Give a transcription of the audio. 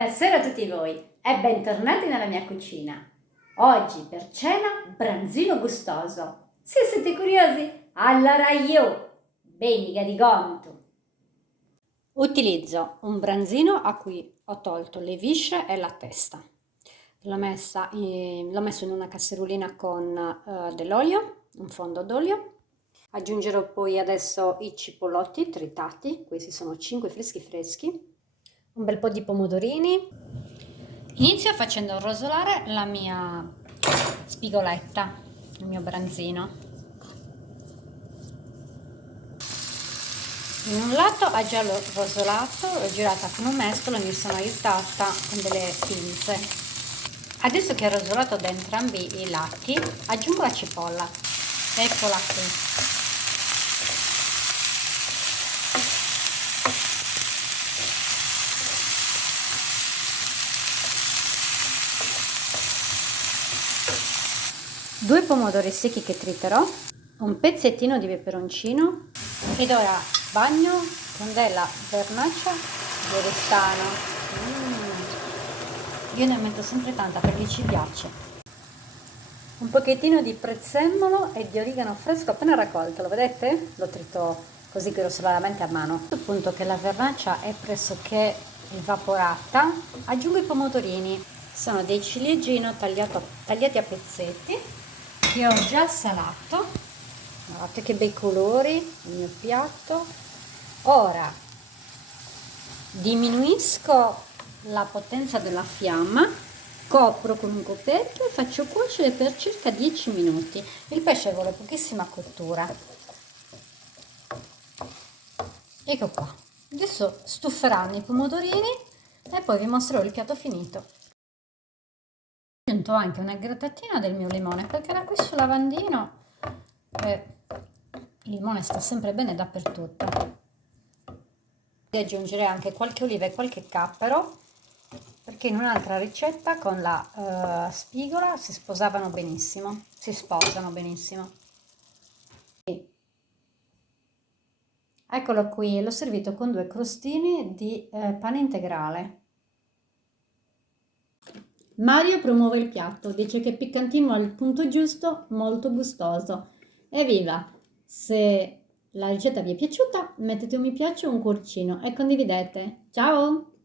Buonasera a tutti voi e bentornati nella mia cucina. Oggi per cena branzino gustoso. Se siete curiosi, allora io, beniga di gonto. Utilizzo un branzino a cui ho tolto le viscere e la testa. L'ho messo in una casserolina con dell'olio, un fondo d'olio. Aggiungerò poi adesso i cipollotti tritati, questi sono 5 freschi, un bel po' di pomodorini. Inizio facendo rosolare la mia spigoletta, il mio branzino. In un lato ha già rosolato, l'ho girata con un mestolo e mi sono aiutata con delle pinze. Adesso che ho rosolato da entrambi i lati, aggiungo la cipolla. Eccola qui. Due pomodori secchi che triterò, un pezzettino di peperoncino ed ora bagno con della vernaccia di oristano. Io ne metto sempre tanta perché ci piace. Un pochettino di prezzemolo e di origano fresco appena raccolto, lo vedete? Lo trito così grossolanamente a mano. A questo punto che la vernaccia è pressoché evaporata, aggiungo i pomodorini. Sono dei ciliegino tagliati a pezzetti che ho già salato. Guardate che bei colori il mio piatto. Ora diminuisco la potenza della fiamma, copro con un coperchio e faccio cuocere per circa 10 minuti. Il pesce vuole pochissima cottura. Ecco qua. Adesso stuferanno i pomodorini e poi vi mostrerò il piatto finito. Ho aggiunto anche una grattatina del mio limone perché era qui sul lavandino e il limone sta sempre bene dappertutto. Aggiungerei anche qualche oliva e qualche cappero perché in un'altra ricetta con la spigola si sposano benissimo, si sposano benissimo. Eccolo qui, l'ho servito con 2 crostini di pane integrale. Mario promuove il piatto, dice che è piccantino al punto giusto, molto gustoso. Evviva! Se la ricetta vi è piaciuta, mettete un mi piace o un cuoricino e condividete. Ciao!